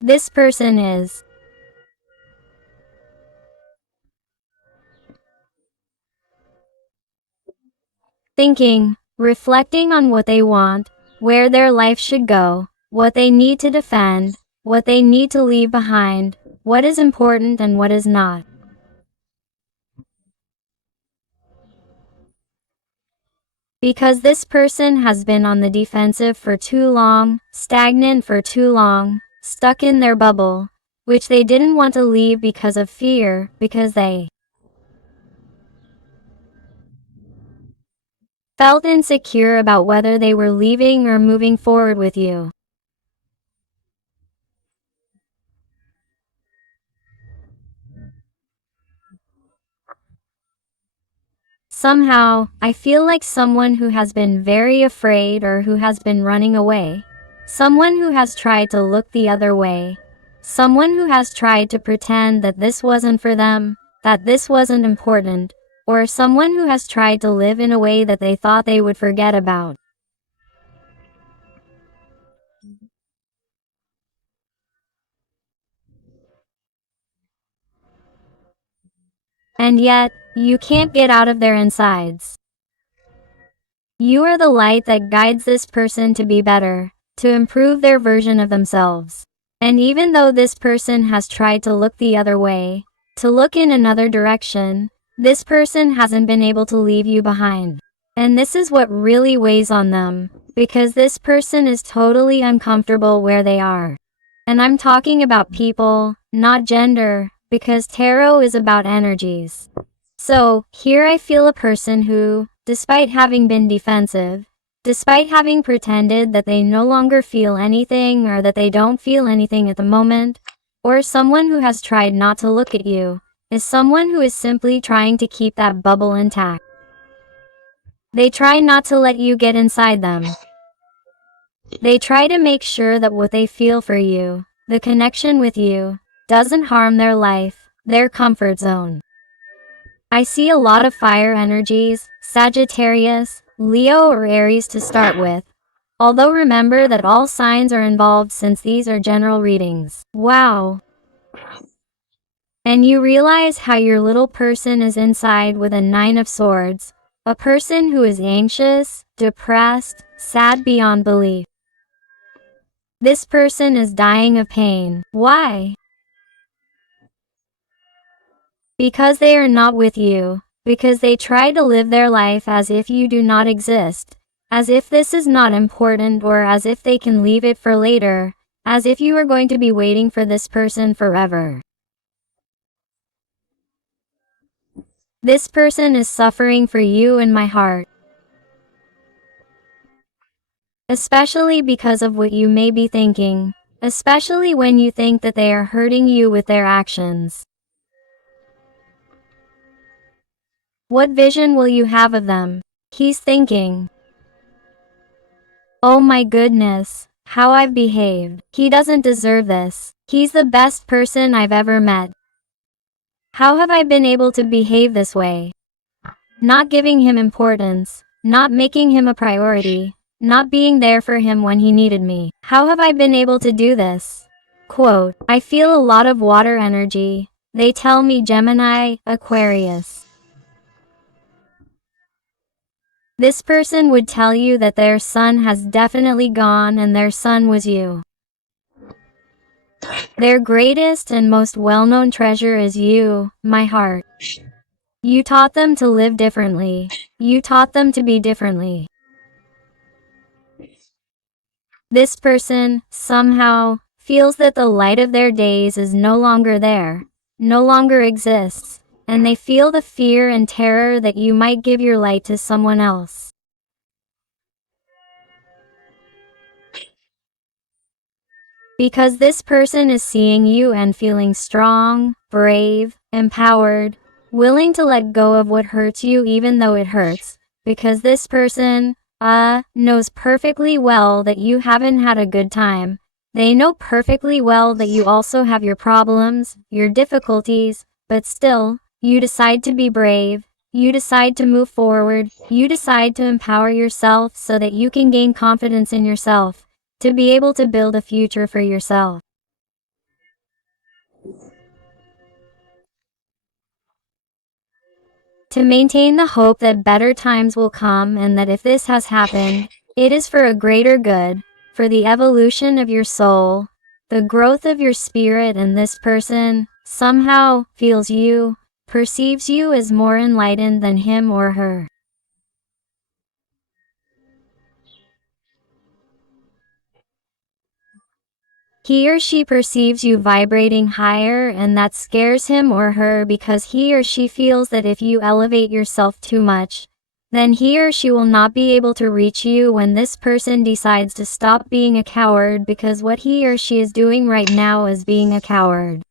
This person is thinking, reflecting on what they want, where their life should go, what they need to defend, what they need to leave behind, what is important and what is not. Because this person has been on the defensive for too long, stagnant for too long, stuck in their bubble, which they didn't want to leave because of fear, because they felt insecure about whether they were leaving or moving forward with you. Somehow, I feel like someone who has been very afraid or who has been running away. Someone who has tried to look the other way. Someone who has tried to pretend that this wasn't for them, that this wasn't important, or someone who has tried to live in a way that they thought they would forget about. And yet, you can't get out of their insides. You are the light that guides this person to be better, to improve their version of themselves. And even though this person has tried to look the other way, to look in another direction, this person hasn't been able to leave you behind. And this is what really weighs on them, because this person is totally uncomfortable where they are. And I'm talking about people, not gender, because tarot is about energies. So, here I feel a person who, despite having been defensive, despite having pretended that they no longer feel anything or that they don't feel anything at the moment, or someone who has tried not to look at you, is someone who is simply trying to keep that bubble intact. They try not to let you get inside them. They try to make sure that what they feel for you, the connection with you, doesn't harm their life, their comfort zone. I see a lot of fire energies, Sagittarius, Leo or Aries to start with. Although remember that all signs are involved since these are general readings. Wow. And you realize how your little person is inside with a 9 of Swords. A person who is anxious, depressed, sad beyond belief. This person is dying of pain. Why? Because they are not with you, because they try to live their life as if you do not exist, as if this is not important or as if they can leave it for later, as if you are going to be waiting for this person forever. This person is suffering for you in my heart. Especially because of what you may be thinking, especially when you think that they are hurting you with their actions. What vision will you have of them? He's thinking, oh my goodness, how I've behaved. He doesn't deserve this. He's the best person I've ever met. How have I been able to behave this way? Not giving him importance, not making him a priority, not being there for him when he needed me. How have I been able to do this? Quote, I feel a lot of water energy. They tell me Gemini, Aquarius. This person would tell you that their sun has definitely gone and their sun was you. Their greatest and most well-known treasure is you, my heart. You taught them to live differently. You taught them to be differently. This person, somehow, feels that the light of their days is no longer there, no longer exists, and they feel the fear and terror that you might give your light to someone else. Because this person is seeing you and feeling strong, brave, empowered, willing to let go of what hurts you even though it hurts, because this person, knows perfectly well that you haven't had a good time. They know perfectly well that you also have your problems, your difficulties, but still, you decide to be brave, you decide to move forward, you decide to empower yourself so that you can gain confidence in yourself, to be able to build a future for yourself. To maintain the hope that better times will come, and that if this has happened, it is for a greater good, for the evolution of your soul, the growth of your spirit, and this person somehow feels you, perceives you as more enlightened than him or her. He or she perceives you vibrating higher, and that scares him or her because he or she feels that if you elevate yourself too much, then he or she will not be able to reach you when this person decides to stop being a coward, because what he or she is doing right now is being a coward.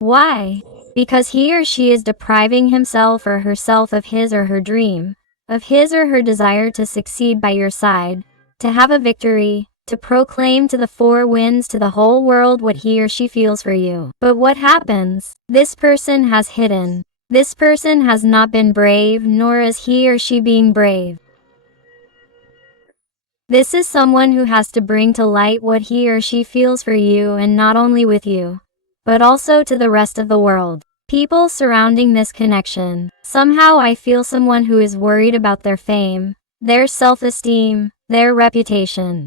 Why? Because he or she is depriving himself or herself of his or her dream, of his or her desire to succeed by your side, to have a victory, to proclaim to the four winds, to the whole world, what he or she feels for you. But what happens? This person has hidden. This person has not been brave, nor is he or she being brave. This is someone who has to bring to light what he or she feels for you, and not only with you, but also to the rest of the world. People surrounding this connection. Somehow I feel someone who is worried about their fame, their self-esteem, their reputation.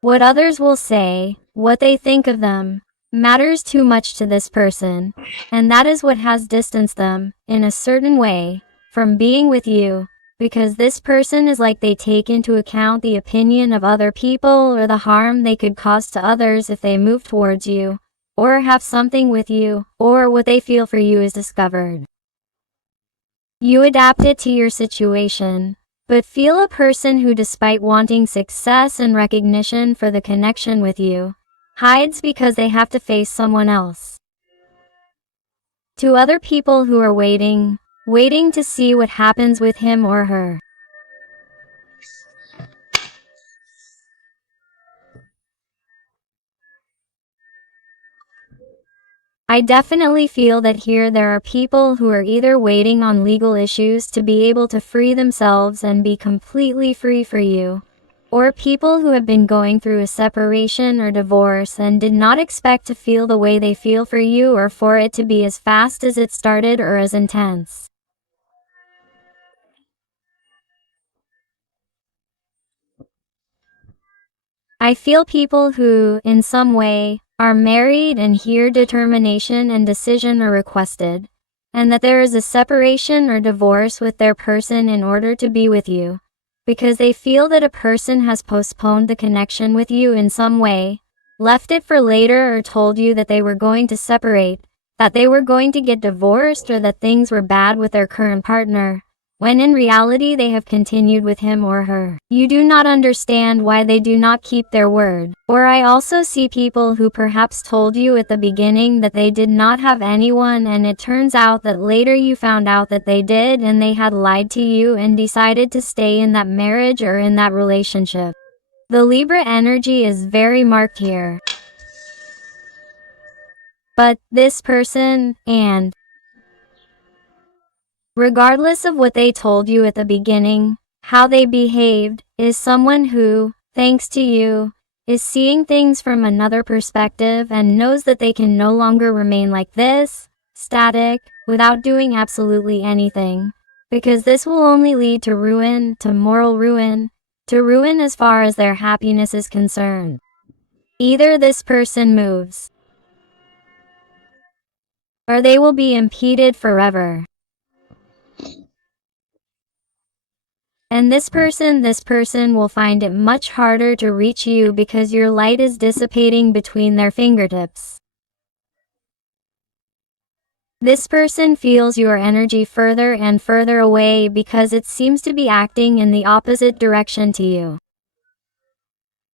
What others will say, what they think of them, matters too much to this person, and that is what has distanced them, in a certain way, from being with you, because this person is like they take into account the opinion of other people or the harm they could cause to others if they move towards you, or have something with you, or what they feel for you is discovered. You adapt it to your situation, but feel a person who, despite wanting success and recognition for the connection with you, hides because they have to face someone else. To other people who are waiting to see what happens with him or her. I definitely feel that here there are people who are either waiting on legal issues to be able to free themselves and be completely free for you, or people who have been going through a separation or divorce and did not expect to feel the way they feel for you, or for it to be as fast as it started or as intense. I feel people who, in some way, are married, and here determination and decision are requested, and that there is a separation or divorce with their person in order to be with you, because they feel that a person has postponed the connection with you in some way, left it for later, or told you that they were going to separate, that they were going to get divorced, or that things were bad with their current partner, when in reality they have continued with him or her. You do not understand why they do not keep their word. Or I also see people who perhaps told you at the beginning that they did not have anyone, and it turns out that later you found out that they did, and they had lied to you and decided to stay in that marriage or in that relationship. The Libra energy is very marked here. But this person, and regardless of what they told you at the beginning, how they behaved, is someone who, thanks to you, is seeing things from another perspective and knows that they can no longer remain like this, static, without doing absolutely anything, because this will only lead to ruin, to moral ruin, to ruin as far as their happiness is concerned. Either this person moves, or they will be impeded forever. And this person will find it much harder to reach you because your light is dissipating between their fingertips. This person feels your energy further and further away because it seems to be acting in the opposite direction to you.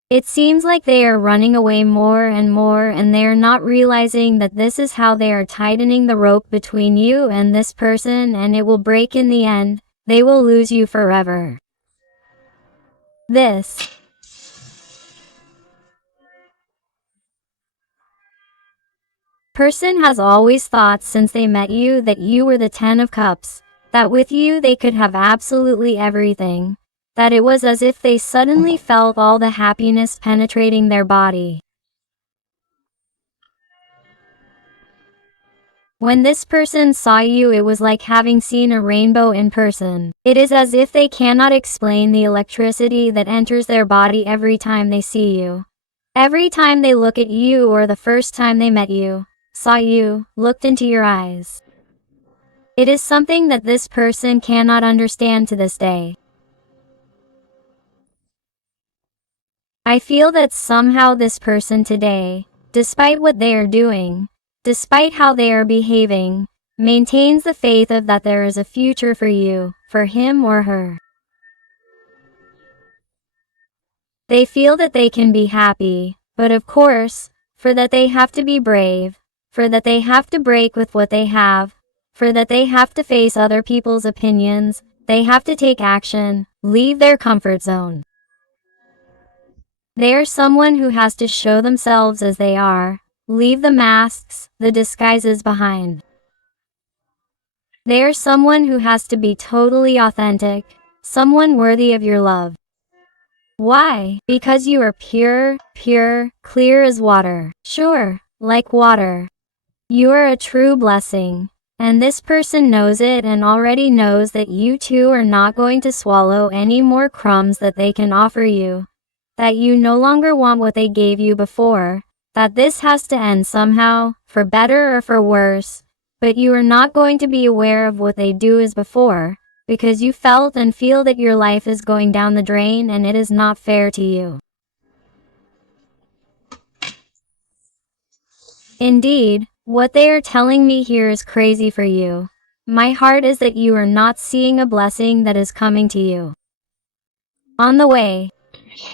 It seems like they are running away more and more, and they are not realizing that this is how they are tightening the rope between you and this person, and it will break in the end. They will lose you forever. This person has always thought since they met you that you were the 10 of Cups, that with you they could have absolutely everything, that it was as if they suddenly felt all the happiness penetrating their body. When this person saw you, it was like having seen a rainbow in person. It is as if they cannot explain the electricity that enters their body every time they see you. Every time they look at you, or the first time they met you, saw you, looked into your eyes. It is something that this person cannot understand to this day. I feel that somehow this person today, despite what they are doing, despite how they are behaving, maintains the faith of that there is a future for you, for him or her. They feel that they can be happy, but of course, for that they have to be brave, for that they have to break with what they have, for that they have to face other people's opinions, they have to take action, leave their comfort zone. They are someone who has to show themselves as they are, leave the masks, the disguises behind. They are someone who has to be totally authentic, someone worthy of your love. Why? Because you are pure, clear as water. Sure, like water. You are a true blessing. And this person knows it and already knows that you two are not going to swallow any more crumbs that they can offer you. That you no longer want what they gave you before. That this has to end somehow, for better or for worse. But you are not going to be aware of what they do as before, because you felt and feel that your life is going down the drain and it is not fair to you. Indeed, what they are telling me here is crazy for you. My heart is that you are not seeing a blessing that is coming to you. On the way,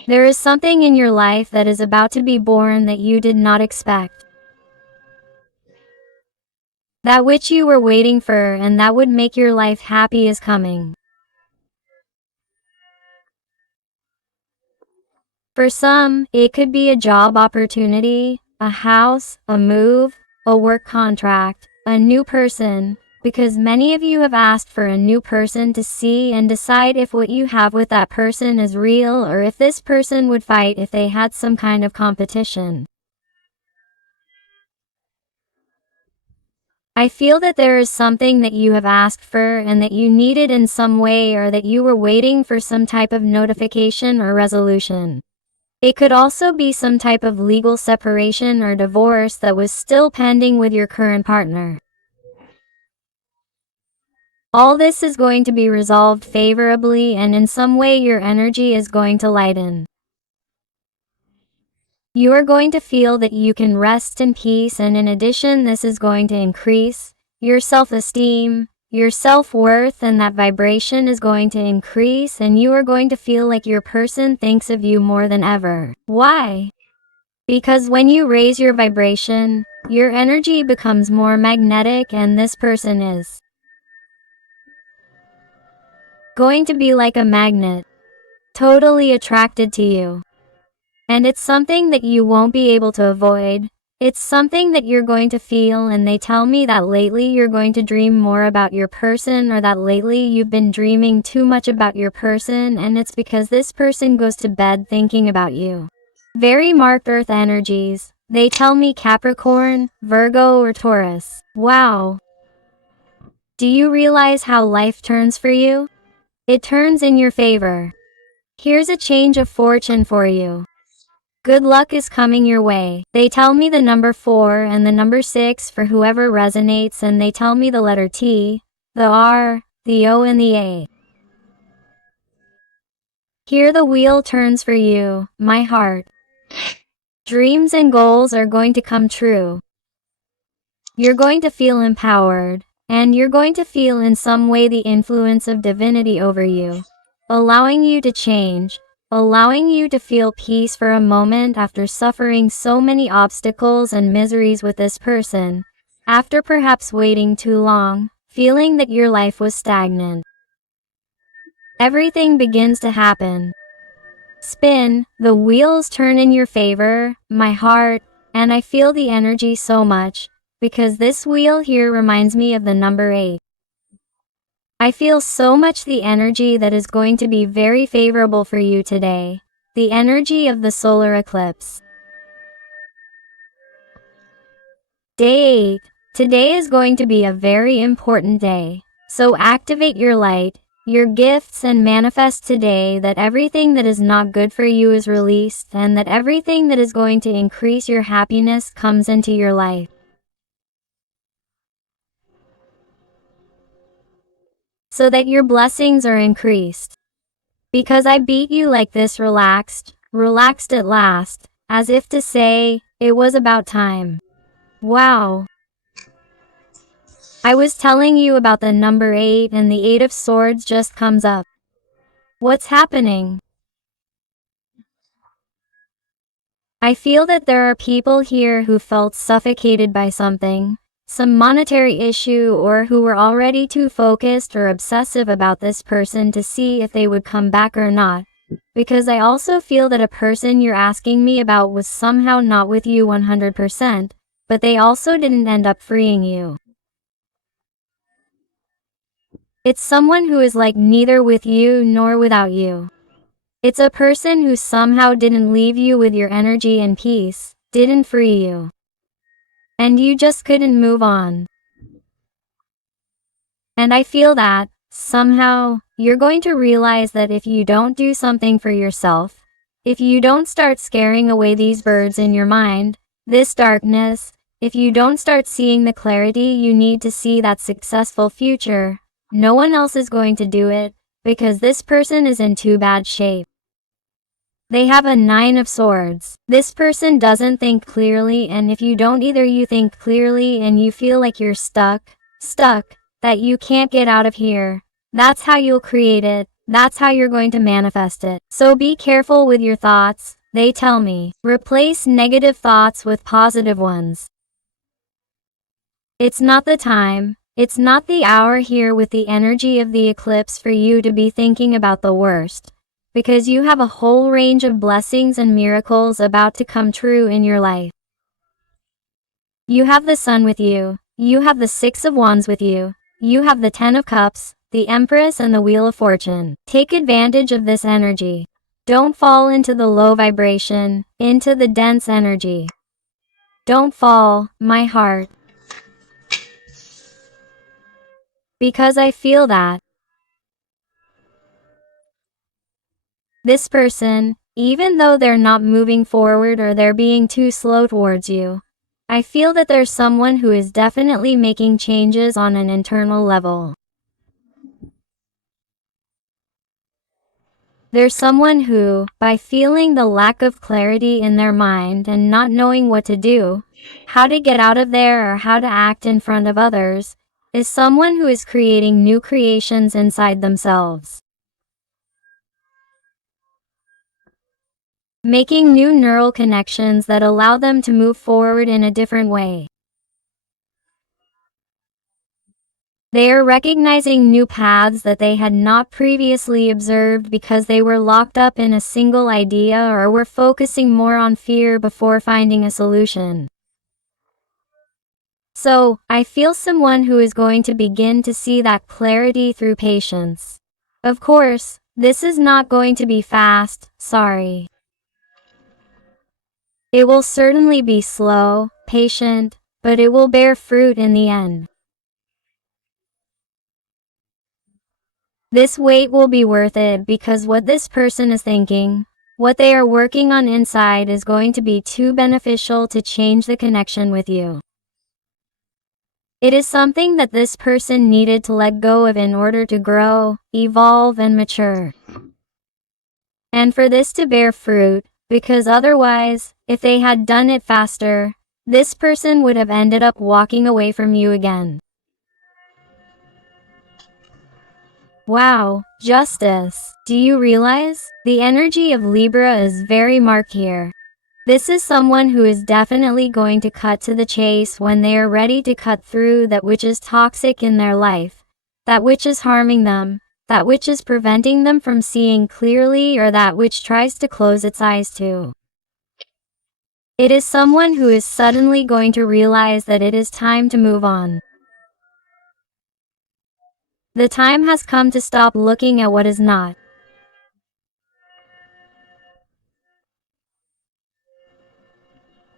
there is something in your life that is about to be born that you did not expect. That which you were waiting for and that would make your life happy is coming. For some, it could be a job opportunity, a house, a move, a work contract, a new person, because many of you have asked for a new person to see and decide if what you have with that person is real or if this person would fight if they had some kind of competition. I feel that there is something that you have asked for and that you needed in some way, or that you were waiting for some type of notification or resolution. It could also be some type of legal separation or divorce that was still pending with your current partner. All this is going to be resolved favorably, and in some way your energy is going to lighten. You are going to feel that you can rest in peace, and in addition this is going to increase your self-esteem, your self-worth, and that vibration is going to increase, and you are going to feel like your person thinks of you more than ever. Why? Because when you raise your vibration, your energy becomes more magnetic, and this person is going to be like a magnet, totally attracted to you. And it's something that you won't be able to avoid. It's something that you're going to feel, and they tell me that lately you're going to dream more about your person, or that lately you've been dreaming too much about your person, and it's because this person goes to bed thinking about you. Very marked earth energies. They tell me Capricorn, Virgo, or Taurus. Wow. Do you realize how life turns for you? It turns in your favor. Here's a change of fortune for you. Good luck is coming your way. They tell me the number 4 and the number 6 for whoever resonates, and they tell me the letter T, the R, the O, and the A. Here the wheel turns for you, my heart. Dreams and goals are going to come true. You're going to feel empowered, and you're going to feel in some way the influence of divinity over you, allowing you to change, allowing you to feel peace for a moment after suffering so many obstacles and miseries with this person, after perhaps waiting too long, feeling that your life was stagnant. Everything begins to happen. Spin, the wheels turn in your favor, my heart, and I feel the energy so much, because this wheel here reminds me of the number 8. I feel so much the energy that is going to be very favorable for you today. The energy of the solar eclipse. Day 8. Today is going to be a very important day. So activate your light, your gifts, and manifest today that everything that is not good for you is released and that everything that is going to increase your happiness comes into your life. So that your blessings are increased. Because I beat you like this, relaxed at last, as if to say, it was about time. Wow. I was telling you about the number 8 and the 8 of Swords just comes up. What's happening? I feel that there are people here who felt suffocated by something, some monetary issue, or who were already too focused or obsessive about this person to see if they would come back or not. Because I also feel that a person you're asking me about was somehow not with you 100%, but they also didn't end up freeing you. It's someone who is like neither with you nor without you. It's a person who somehow didn't leave you with your energy and peace, didn't free you. And you just couldn't move on. And I feel that, somehow, you're going to realize that if you don't do something for yourself, if you don't start scaring away these birds in your mind, this darkness, if you don't start seeing the clarity you need to see that successful future, no one else is going to do it, because this person is in too bad shape. They have a 9 of Swords. This person doesn't think clearly, and if you don't either, you think clearly and you feel like you're stuck, that you can't get out of here. That's how you'll create it. That's how you're going to manifest it. So be careful with your thoughts, they tell me. Replace negative thoughts with positive ones. It's not the time, it's not the hour here with the energy of the eclipse for you to be thinking about the worst. Because you have a whole range of blessings and miracles about to come true in your life. You have the Sun with you, you have the 6 of Wands with you, you have the 10 of Cups, the Empress, and the Wheel of Fortune. Take advantage of this energy. Don't fall into the low vibration, into the dense energy. Don't fall, my heart. Because I feel that this person, even though they're not moving forward or they're being too slow towards you, I feel that there's someone who is definitely making changes on an internal level. There's someone who, by feeling the lack of clarity in their mind and not knowing what to do, how to get out of there or how to act in front of others, is someone who is creating new creations inside themselves. Making new neural connections that allow them to move forward in a different way. They are recognizing new paths that they had not previously observed because they were locked up in a single idea or were focusing more on fear before finding a solution. So, I feel someone who is going to begin to see that clarity through patience. Of course, this is not going to be fast, sorry. It will certainly be slow, patient, but it will bear fruit in the end. This wait will be worth it because what this person is thinking, what they are working on inside is going to be too beneficial to change the connection with you. It is something that this person needed to let go of in order to grow, evolve, and mature. And for this to bear fruit, because otherwise, if they had done it faster, this person would have ended up walking away from you again. Wow, justice. Do you realize? The energy of Libra is very marked here. This is someone who is definitely going to cut to the chase when they are ready to cut through that which is toxic in their life, that which is harming them, that which is preventing them from seeing clearly, or that which tries to close its eyes to. It is someone who is suddenly going to realize that it is time to move on. The time has come to stop looking at what is not.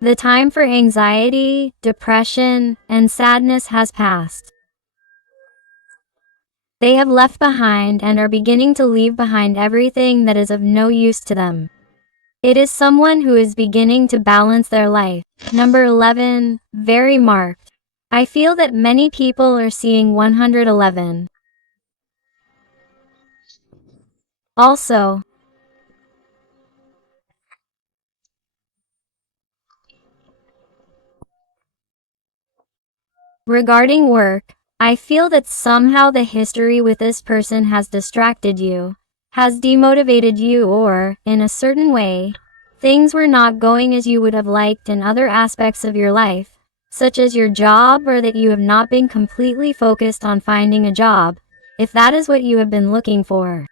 The time for anxiety, depression, and sadness has passed. They have left behind and are beginning to leave behind everything that is of no use to them. It is someone who is beginning to balance their life. Number 11, very marked. I feel that many people are seeing 111. Also, regarding work, I feel that somehow the history with this person has distracted you, has demotivated you, or, in a certain way, things were not going as you would have liked in other aspects of your life, such as your job, or that you have not been completely focused on finding a job, if that is what you have been looking for.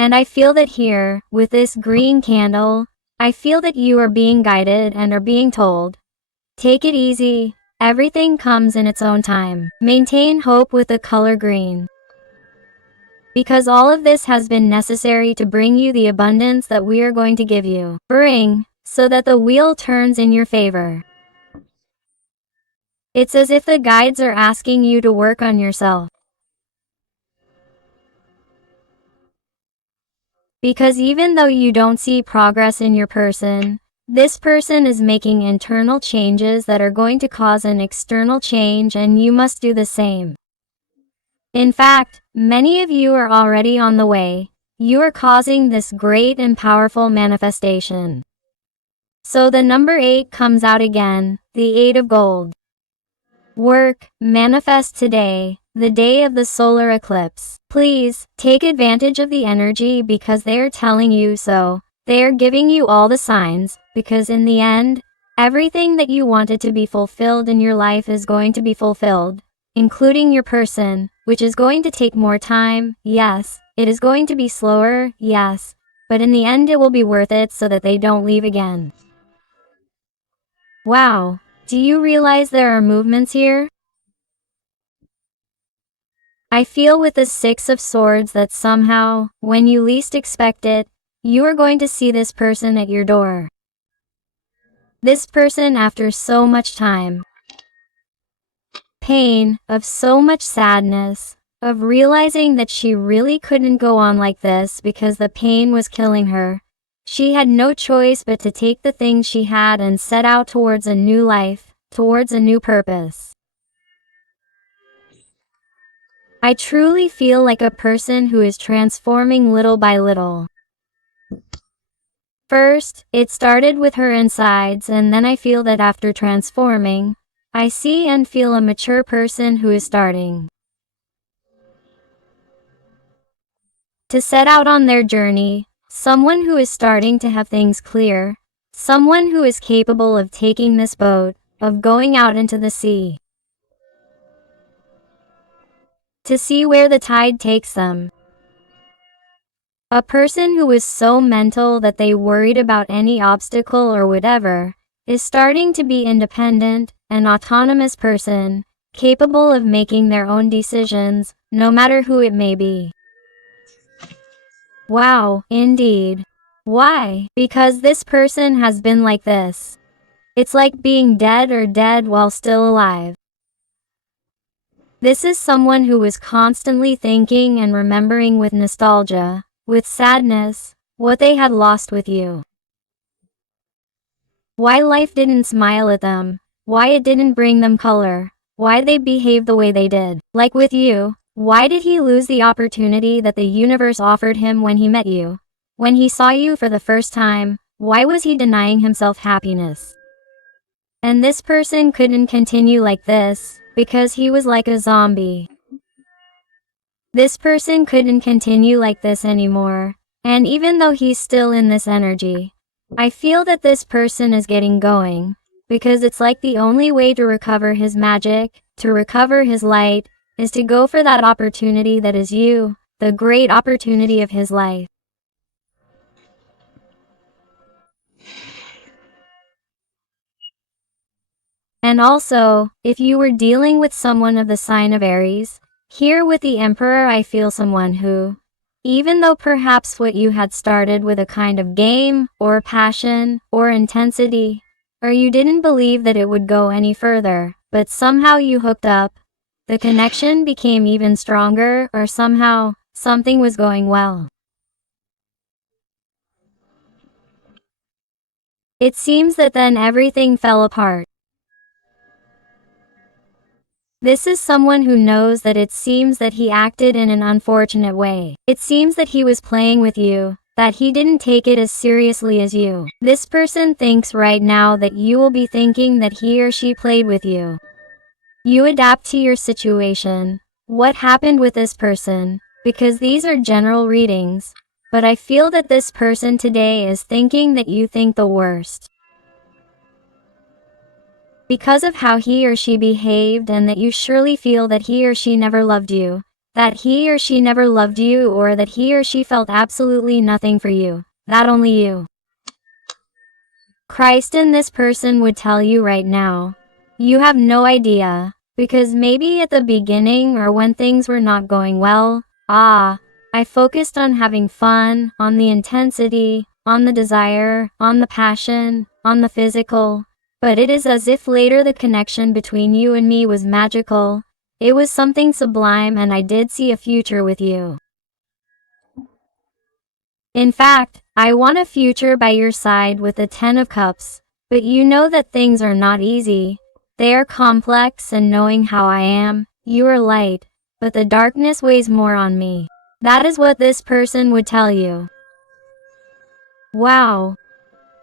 And I feel that here, with this green candle, I feel that you are being guided and are being told, take it easy, everything comes in its own time. Maintain hope with the color green. Because all of this has been necessary to bring you the abundance that we are going to give you. Bring, so that the wheel turns in your favor. It's as if the guides are asking you to work on yourself. Because even though you don't see progress in your person, this person is making internal changes that are going to cause an external change, and you must do the same. In fact, many of you are already on the way. You are causing this great and powerful manifestation. So the number 8 comes out again, the 8 of gold. Work, manifest today, the day of the solar eclipse. Please, take advantage of the energy because they are telling you so. They are giving you all the signs, because in the end, everything that you wanted to be fulfilled in your life is going to be fulfilled, including your person, which is going to take more time, yes. It is going to be slower, yes. But in the end it will be worth it so that they don't leave again. Wow. Do you realize there are movements here? I feel with the 6 of Swords that somehow, when you least expect it, you are going to see this person at your door. This person, after so much time, pain, of so much sadness, of realizing that she really couldn't go on like this because the pain was killing her. She had no choice but to take the things she had and set out towards a new life, towards a new purpose. I truly feel like a person who is transforming little by little. First, it started with her insides, and then I feel that after transforming, I see and feel a mature person who is starting to set out on their journey, someone who is starting to have things clear, someone who is capable of taking this boat, of going out into the sea, to see where the tide takes them. A person who is so mental that they worried about any obstacle or whatever, is starting to be independent, an autonomous person, capable of making their own decisions, no matter who it may be. Wow, indeed. Why? Because this person has been like this. It's like being dead or dead while still alive. This is someone who was constantly thinking and remembering with nostalgia, with sadness, what they had lost with you. Why life didn't smile at them, why it didn't bring them color, why they behaved the way they did. Like with you, why did he lose the opportunity that the universe offered him when he met you? When he saw you for the first time, why was he denying himself happiness? And this person couldn't continue like this, because he was like a zombie. This person couldn't continue like this anymore, and even though he's still in this energy, I feel that this person is getting going, because it's like the only way to recover his magic, to recover his light, is to go for that opportunity that is you, the great opportunity of his life. And also, if you were dealing with someone of the sign of Aries, here with the Emperor I feel someone who, even though perhaps what you had started with a kind of game, or passion, or intensity, or you didn't believe that it would go any further, but somehow you hooked up, the connection became even stronger, or somehow, something was going well. It seems that then everything fell apart. This is someone who knows that it seems that he acted in an unfortunate way. It seems that he was playing with you, that he didn't take it as seriously as you. This person thinks right now that you will be thinking that he or she played with you. You adapt to your situation. What happened with this person? Because these are general readings, but I feel that this person today is thinking that you think the worst, because of how he or she behaved, and that you surely feel that he or she never loved you, that he or she never loved you, or that he or she felt absolutely nothing for you, that only you. Christ in this person would tell you right now, you have no idea, because maybe at the beginning or when things were not going well, I focused on having fun, on the intensity, on the desire, on the passion, on the physical. But it is as if later the connection between you and me was magical. It was something sublime, and I did see a future with you. In fact, I want a future by your side with the 10 of Cups. But you know that things are not easy. They are complex, and knowing how I am, you are light, but the darkness weighs more on me. That is what this person would tell you. Wow.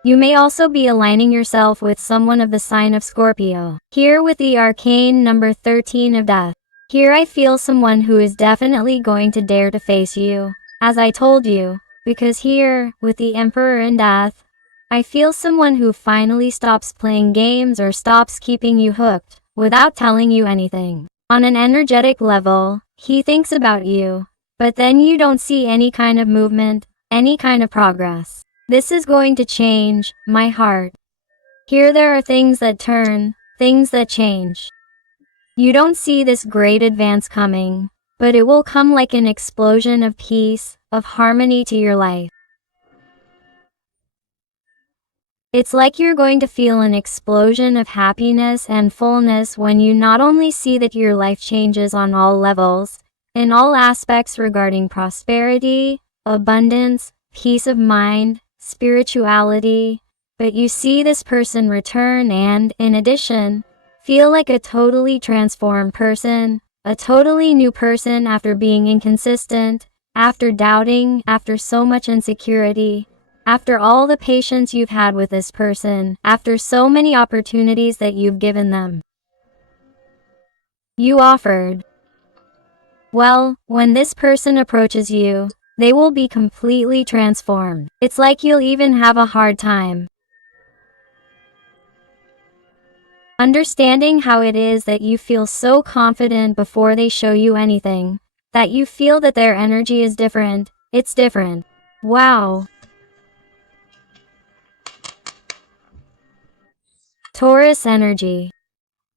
You may also be aligning yourself with someone of the sign of Scorpio. Here with the arcane number 13 of death. Here I feel someone who is definitely going to dare to face you, as I told you, because here, with the Emperor in death, I feel someone who finally stops playing games or stops keeping you hooked, without telling you anything. On an energetic level, he thinks about you, but then you don't see any kind of movement, any kind of progress. This is going to change, my heart. Here there are things that turn, things that change. You don't see this great advance coming, but it will come like an explosion of peace, of harmony to your life. It's like you're going to feel an explosion of happiness and fullness when you not only see that your life changes on all levels, in all aspects regarding prosperity, abundance, peace of mind, spirituality, but you see this person return and, in addition, feel like a totally transformed person, a totally new person after being inconsistent, after doubting, after so much insecurity, after all the patience you've had with this person, after so many opportunities that you've given them. You offered. Well, when this person approaches you, they will be completely transformed. It's like you'll even have a hard time understanding how it is that you feel so confident before they show you anything, that you feel that their energy is different. It's different. Wow. Taurus energy.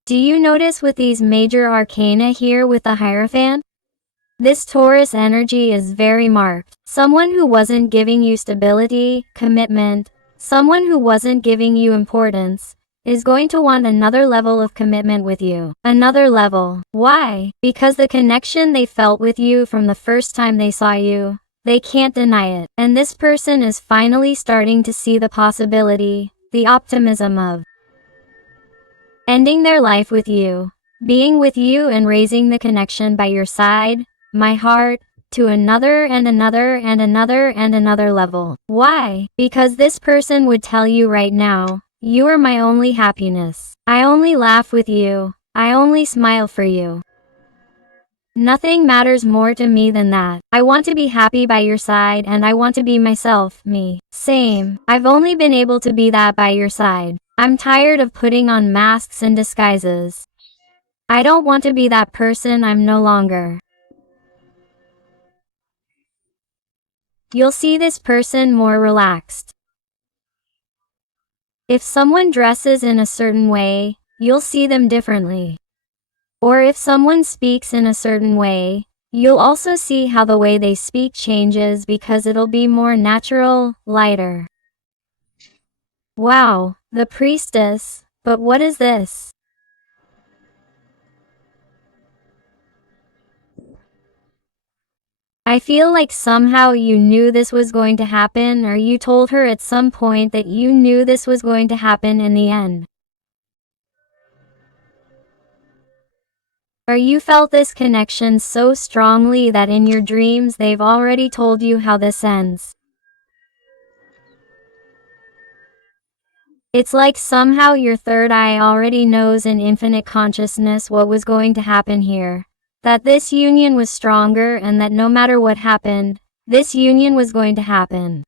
Do you notice with these major arcana here with the Hierophant? This Taurus energy is very marked. Someone who wasn't giving you stability, commitment, someone who wasn't giving you importance, is going to want another level of commitment with you. Another level. Why? Because the connection they felt with you from the first time they saw you, they can't deny it. And this person is finally starting to see the possibility, the optimism of ending their life with you, being with you and raising the connection by your side, my heart, to another and another and another and another level. Why? Because this person would tell you right now, you are my only happiness. I only laugh with you. I only smile for you. Nothing matters more to me than that. I want to be happy by your side, and I want to be myself, me. Same. I've only been able to be that by your side. I'm tired of putting on masks and disguises. I don't want to be that person I'm no longer. You'll see this person more relaxed. If someone dresses in a certain way, you'll see them differently. Or if someone speaks in a certain way, you'll also see how the way they speak changes because it'll be more natural, lighter. Wow, the priestess, but what is this? I feel like somehow you knew this was going to happen, or you told her at some point that you knew this was going to happen in the end. Or you felt this connection so strongly that in your dreams they've already told you how this ends. It's like somehow your third eye already knows in infinite consciousness what was going to happen here. That this union was stronger and that no matter what happened, this union was going to happen.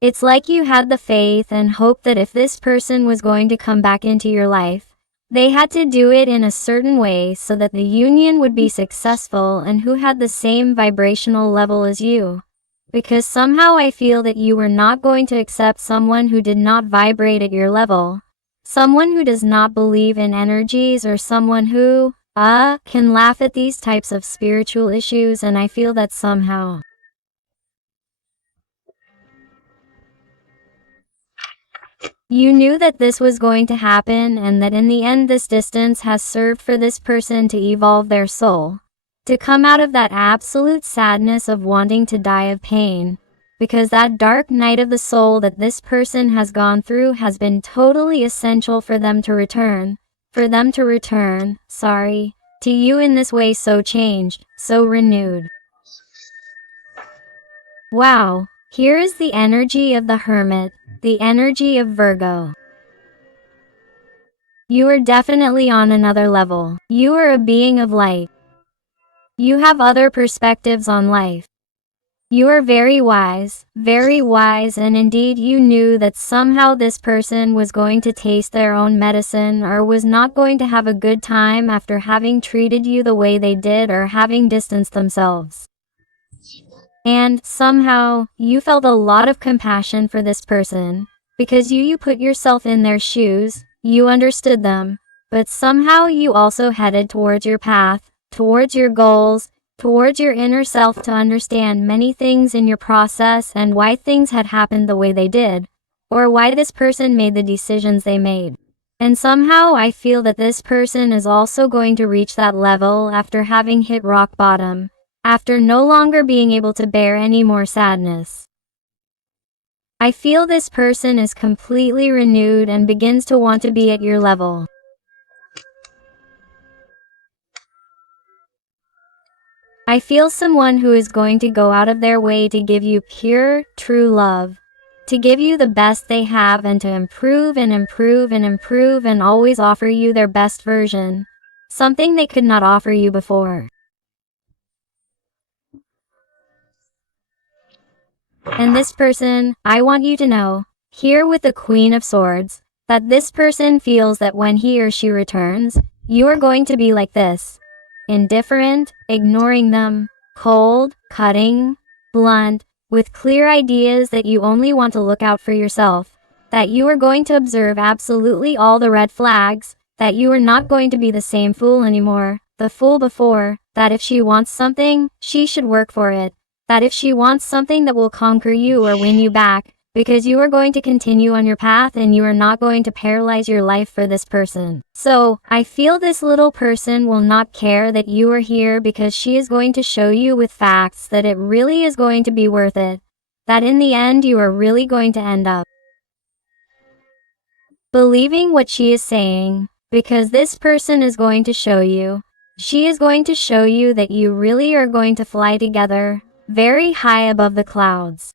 It's like you had the faith and hope that if this person was going to come back into your life, they had to do it in a certain way so that the union would be successful and who had the same vibrational level as you. Because somehow I feel that you were not going to accept someone who did not vibrate at your level. Someone who does not believe in energies, or someone who, can laugh at these types of spiritual issues, and I feel that somehow. You knew that this was going to happen and that in the end this distance has served for this person to evolve their soul. To come out of that absolute sadness of wanting to die of pain. Because that dark night of the soul that this person has gone through has been totally essential for them to return. To you in this way so changed, so renewed. Wow, here is the energy of the Hermit, the energy of Virgo. You are definitely on another level. You are a being of light. You have other perspectives on life. You are very wise, and indeed you knew that somehow this person was going to taste their own medicine or was not going to have a good time after having treated you the way they did or having distanced themselves. And somehow, you felt a lot of compassion for this person, because you put yourself in their shoes, you understood them, but somehow you also headed towards your path, towards your goals, towards your inner self to understand many things in your process and why things had happened the way they did, or why this person made the decisions they made. And somehow I feel that this person is also going to reach that level after having hit rock bottom, after no longer being able to bear any more sadness. I feel this person is completely renewed and begins to want to be at your level. I feel someone who is going to go out of their way to give you pure, true love. To give you the best they have and to improve and always offer you their best version. Something they could not offer you before. And this person, I want you to know, here with the Queen of Swords, that this person feels that when he or she returns, you are going to be like this. Indifferent, ignoring them, cold, cutting, blunt, with clear ideas that you only want to look out for yourself, that you are going to observe absolutely all the red flags, that you are not going to be the same fool anymore, the fool before, that if she wants something, she should work for it, that if she wants something that will conquer you or win you back, because you are going to continue on your path and you are not going to paralyze your life for this person. So, I feel this little person will not care that you are here because she is going to show you with facts that it really is going to be worth it. That in the end you are really going to end up believing what she is saying, because this person is going to show you. She is going to show you that you really are going to fly together, very high above the clouds.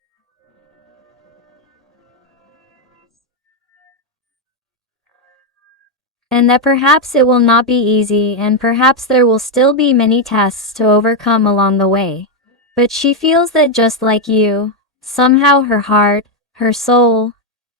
And that perhaps it will not be easy and perhaps there will still be many tests to overcome along the way. But she feels that just like you, somehow her heart, her soul,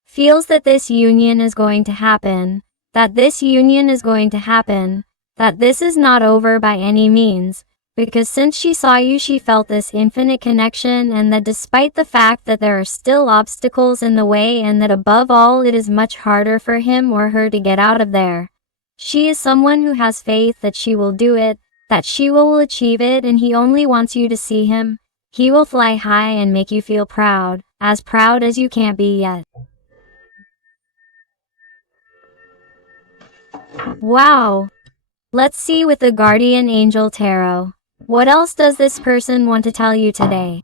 feels that this union is going to happen, that this union is going to happen, that this is not over by any means, because since she saw you, she felt this infinite connection, and that despite the fact that there are still obstacles in the way, and that above all it is much harder for him or her to get out of there, she is someone who has faith that she will do it, that she will achieve it, and he only wants you to see him. He will fly high and make you feel proud as you can't be yet. Wow! Let's see with the Guardian Angel Tarot. What else does this person want to tell you today?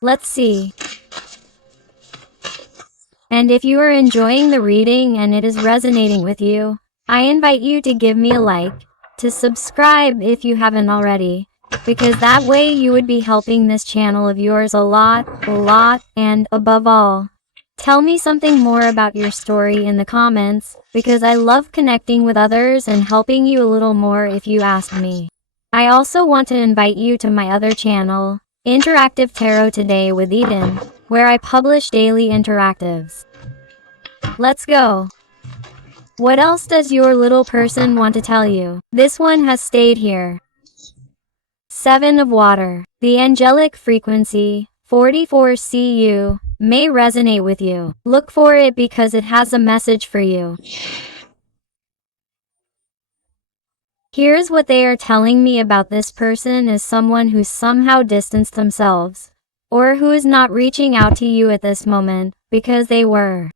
Let's see. And if you are enjoying the reading and it is resonating with you, I invite you to give me a like, to subscribe if you haven't already, because that way you would be helping this channel of yours a lot, and above all, tell me something more about your story in the comments, because I love connecting with others and helping you a little more if you ask me. I also want to invite you to my other channel, Interactive Tarot Today with Eden, where I publish daily interactives. Let's go! What else does your little person want to tell you? This one has stayed here. 7 of Water. The angelic frequency, 44 CU, may resonate with you. Look for it because it has a message for you. Here's what they are telling me about this person is someone who somehow distanced themselves, or who is not reaching out to you at this moment, because they were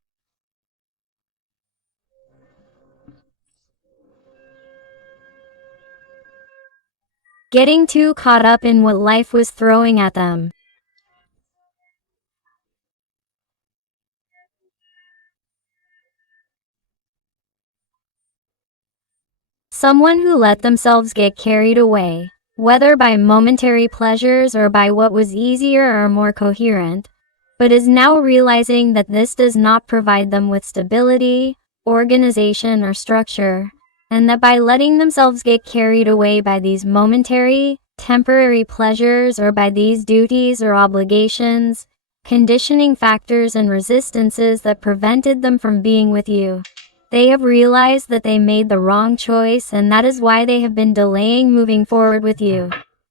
getting too caught up in what life was throwing at them. Someone who let themselves get carried away, whether by momentary pleasures or by what was easier or more coherent, but is now realizing that this does not provide them with stability, organization, or structure, and that by letting themselves get carried away by these momentary, temporary pleasures or by these duties or obligations, conditioning factors and resistances that prevented them from being with you, they have realized that they made the wrong choice, and that is why they have been delaying moving forward with you.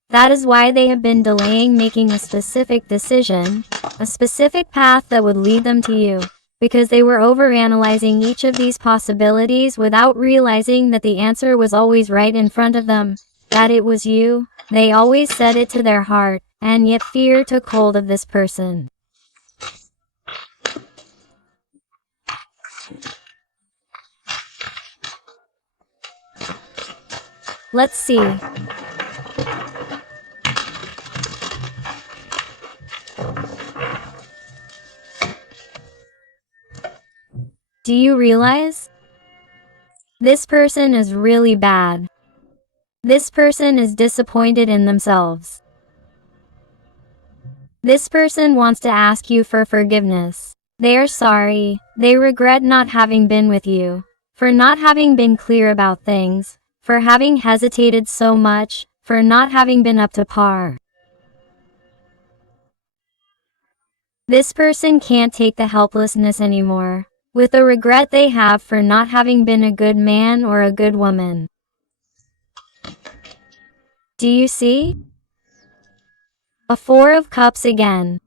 That is why they have been delaying making a specific decision, a specific path that would lead them to you, because they were overanalyzing each of these possibilities without realizing that the answer was always right in front of them, that it was you. They always said it to their heart, and yet fear took hold of this person. Let's see. Do you realize? This person is really bad. This person is disappointed in themselves. This person wants to ask you for forgiveness. They are sorry. They regret not having been with you, for not having been clear about things, for having hesitated so much, for not having been up to par. This person can't take the helplessness anymore, with the regret they have for not having been a good man or a good woman. Do you see? A 4 of Cups again.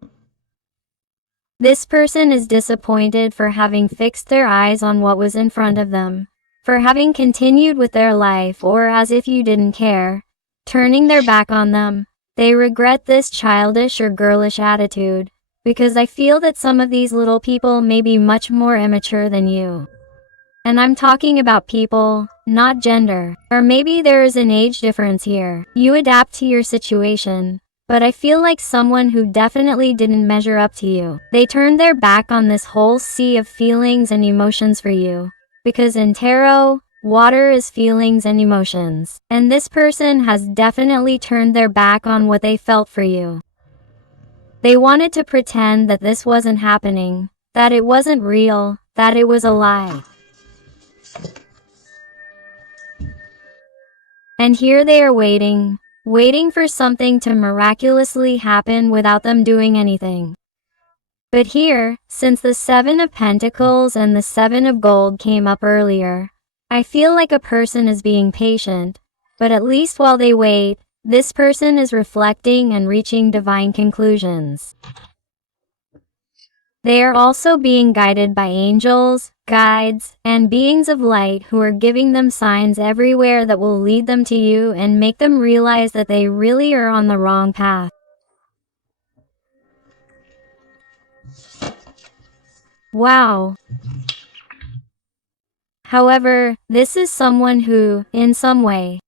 This person is disappointed for having fixed their eyes on what was in front of them, for having continued with their life or as if you didn't care, turning their back on them. They regret this childish or girlish attitude, because I feel that some of these little people may be much more immature than you. And I'm talking about people, not gender. Or maybe there is an age difference here. You adapt to your situation. But I feel like someone who definitely didn't measure up to you. They turned their back on this whole sea of feelings and emotions for you. Because in tarot, water is feelings and emotions. And this person has definitely turned their back on what they felt for you. They wanted to pretend that this wasn't happening, that it wasn't real, that it was a lie. And here they are waiting for something to miraculously happen without them doing anything. But here, since the 7 of Pentacles and the 7 of Gold came up earlier, I feel like a person is being patient, but at least while they wait, this person is reflecting and reaching divine conclusions. They are also being guided by angels, guides, and beings of light who are giving them signs everywhere that will lead them to you and make them realize that they really are on the wrong path. Wow. However, this is someone who, in some way,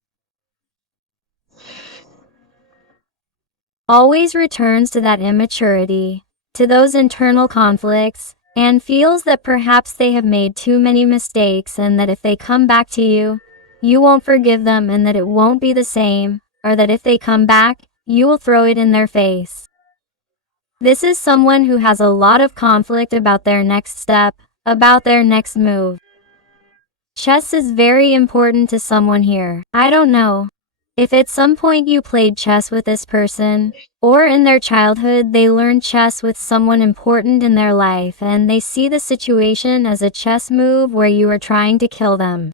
always returns to that immaturity, to those internal conflicts, and feels that perhaps they have made too many mistakes and that if they come back to you, you won't forgive them and that it won't be the same, or that if they come back, you will throw it in their face. This is someone who has a lot of conflict about their next step, about their next move. Chess is very important to someone here. I don't know if at some point you played chess with this person, or in their childhood they learned chess with someone important in their life and they see the situation as a chess move where you are trying to kill them.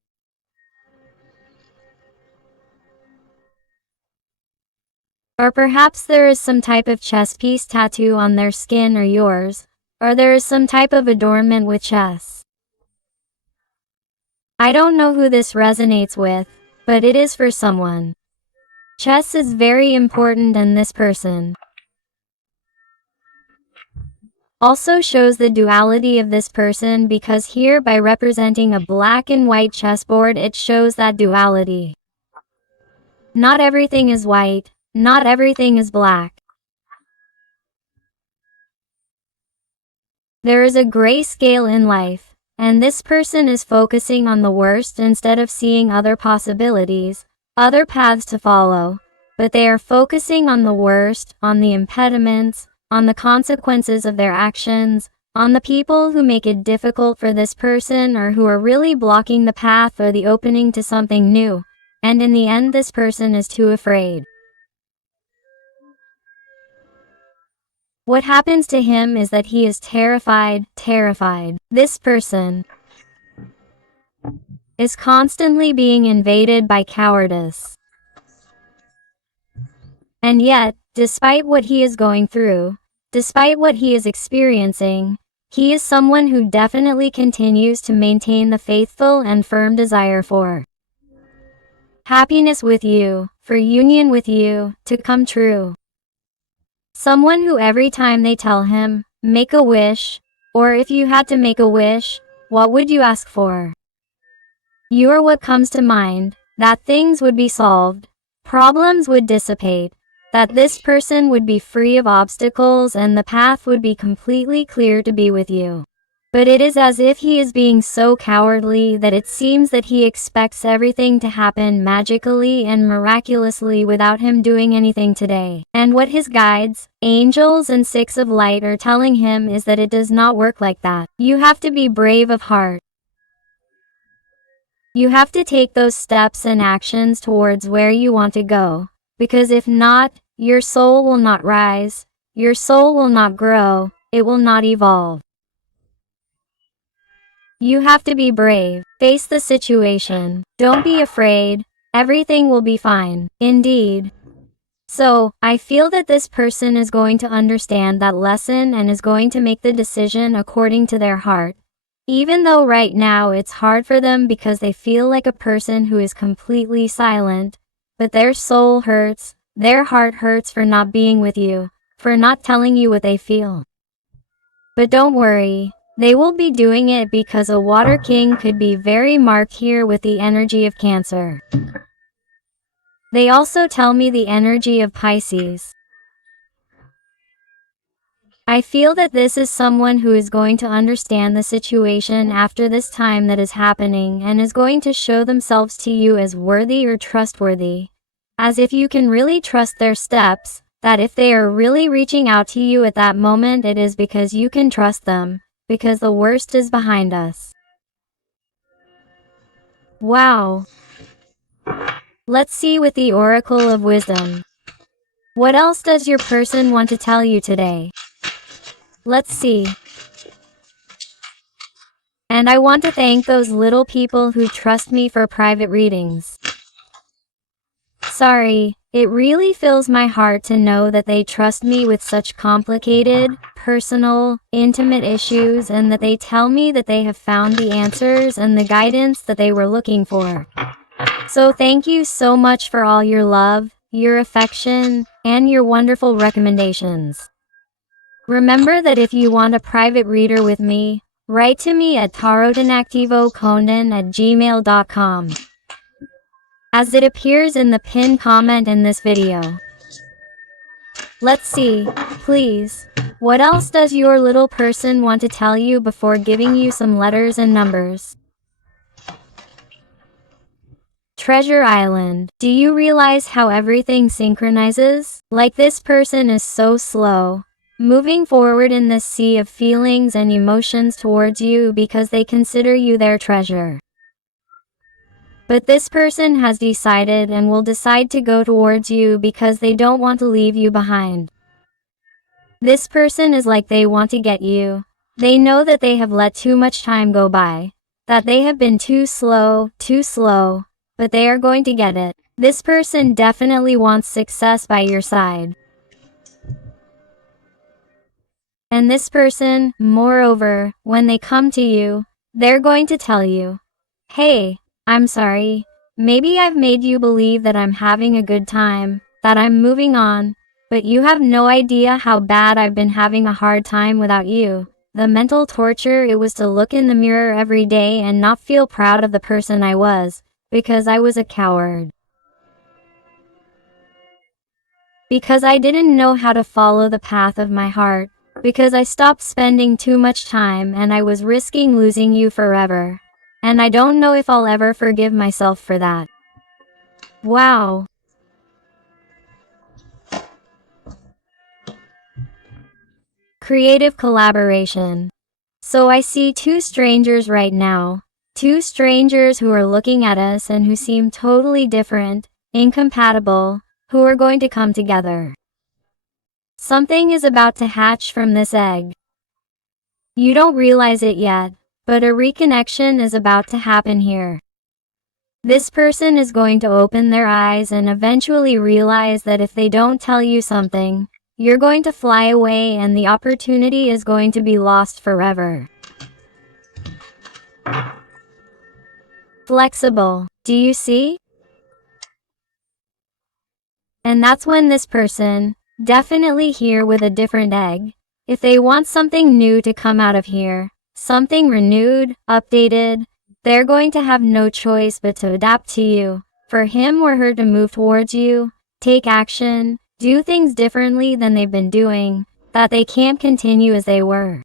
Or perhaps there is some type of chess piece tattoo on their skin or yours, or there is some type of adornment with chess. I don't know who this resonates with, but it is for someone. Chess is very important in this person. Also shows the duality of this person because here by representing a black and white chessboard it shows that duality. Not everything is white, not everything is black. There is a gray scale in life, and this person is focusing on the worst instead of seeing other possibilities, other paths to follow, but they are focusing on the worst, on the impediments, on the consequences of their actions, on the people who make it difficult for this person or who are really blocking the path or the opening to something new, and in the end this person is too afraid. What happens to him is that he is terrified. This person is constantly being invaded by cowardice. And yet, despite what he is going through, despite what he is experiencing, he is someone who definitely continues to maintain the faithful and firm desire for happiness with you, for union with you, to come true. Someone who every time they tell him, make a wish, or if you had to make a wish, what would you ask for? You are what comes to mind, that things would be solved, problems would dissipate, that this person would be free of obstacles and the path would be completely clear to be with you. But it is as if he is being so cowardly that it seems that he expects everything to happen magically and miraculously without him doing anything today. And what his guides, angels and six of light are telling him is that it does not work like that. You have to be brave of heart. You have to take those steps and actions towards where you want to go, because if not, your soul will not rise, your soul will not grow, it will not evolve. You have to be brave, face the situation, don't be afraid, everything will be fine, indeed. So, I feel that this person is going to understand that lesson and is going to make the decision according to their heart. Even though right now it's hard for them because they feel like a person who is completely silent, but their soul hurts, their heart hurts for not being with you, for not telling you what they feel. But don't worry, they will be doing it because a water king could be very marked here with the energy of Cancer. They also tell me the energy of Pisces. I feel that this is someone who is going to understand the situation after this time that is happening and is going to show themselves to you as worthy or trustworthy. As if you can really trust their steps, that if they are really reaching out to you at that moment it is because you can trust them, because the worst is behind us. Wow. Let's see with the Oracle of Wisdom. What else does your person want to tell you today? Let's see. And I want to thank those little people who trust me for private readings. Sorry, it really fills my heart to know that they trust me with such complicated, personal, intimate issues, and that they tell me that they have found the answers and the guidance that they were looking for. So thank you so much for all your love, your affection, and your wonderful recommendations. Remember that if you want a private reader with me, write to me at tarotinactivoconan@gmail.com. as it appears in the pinned comment in this video. Let's see, please. What else does your little person want to tell you before giving you some letters and numbers? Treasure Island. Do you realize how everything synchronizes? Like this person is so slow, moving forward in this sea of feelings and emotions towards you because they consider you their treasure. But this person has decided and will decide to go towards you because they don't want to leave you behind. This person is like they want to get you. They know that they have let too much time go by, that they have been too slow, but they are going to get it. This person definitely wants success by your side. And this person, moreover, when they come to you, they're going to tell you, "Hey, I'm sorry. Maybe I've made you believe that I'm having a good time, that I'm moving on, but you have no idea how bad I've been having a hard time without you. The mental torture it was to look in the mirror every day and not feel proud of the person I was, because I was a coward. Because I didn't know how to follow the path of my heart, because I stopped spending too much time and I was risking losing you forever. And I don't know if I'll ever forgive myself for that." Wow. Creative collaboration. So I see two strangers right now. Two strangers who are looking at us and who seem totally different, incompatible, who are going to come together. Something is about to hatch from this egg. You don't realize it yet, but a reconnection is about to happen here. This person is going to open their eyes and eventually realize that if they don't tell you something, you're going to fly away and the opportunity is going to be lost forever. Flexible. Do you see? And that's when this person, definitely here with a different egg, if they want something new to come out of here, something renewed, updated, they're going to have no choice but to adapt to you, for him or her to move towards you, take action, do things differently than they've been doing, that they can't continue as they were.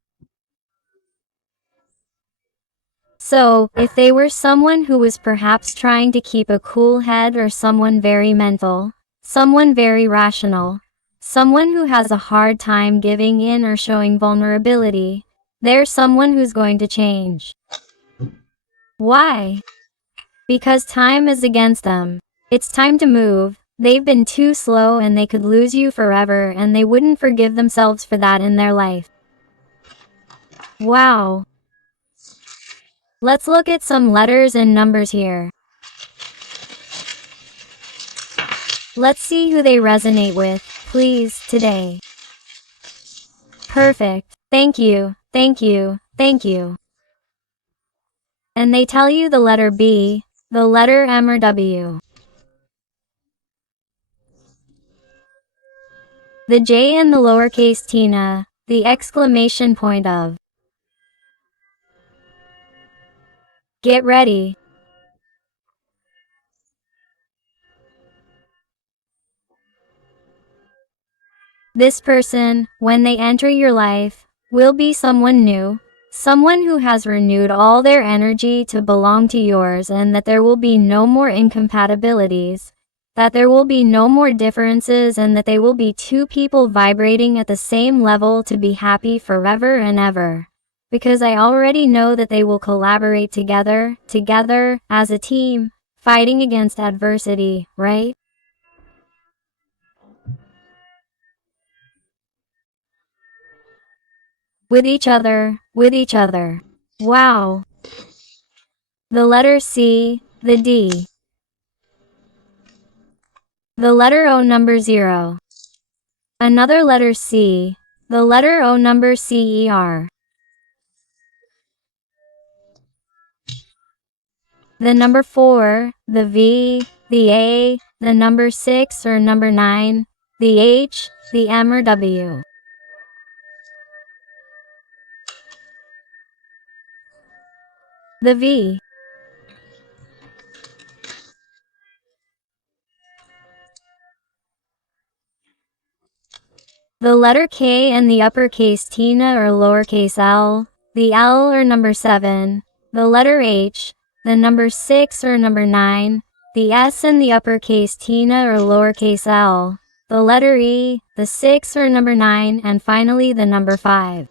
So, if they were someone who was perhaps trying to keep a cool head or someone very mental, someone very rational, someone who has a hard time giving in or showing vulnerability, they're someone who's going to change. Why? Because time is against them. It's time to move. They've been too slow and they could lose you forever and they wouldn't forgive themselves for that in their life. Wow. Let's look at some letters and numbers here. Let's see who they resonate with, please, today. Perfect. Thank you, thank you, thank you. And they tell you the letter B, the letter M or W, the J and the lowercase Tina, the exclamation point of. Get ready. This person, when they enter your life, will be someone new, someone who has renewed all their energy to belong to yours, and that there will be no more incompatibilities, that there will be no more differences, and that they will be two people vibrating at the same level to be happy forever and ever. Because I already know that they will collaborate together, as a team, fighting against adversity, right? With each other. Wow. the letter C, the D, the letter O number 0, another letter C, the letter O number CER, the number 4, the V, the A, the number 6 or number 9, the H, the M or W, the V, the letter K and the uppercase Tina or lowercase l, the L or number 7, the letter H, the number 6 or number 9, the S and the uppercase Tina or lowercase l, the letter E, the 6 or number 9, and finally the number 5.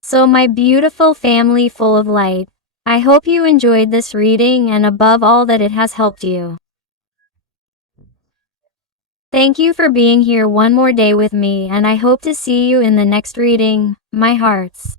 So my beautiful family full of light, I hope you enjoyed this reading and above all that it has helped you. Thank you for being here one more day with me, and I hope to see you in the next reading, my hearts.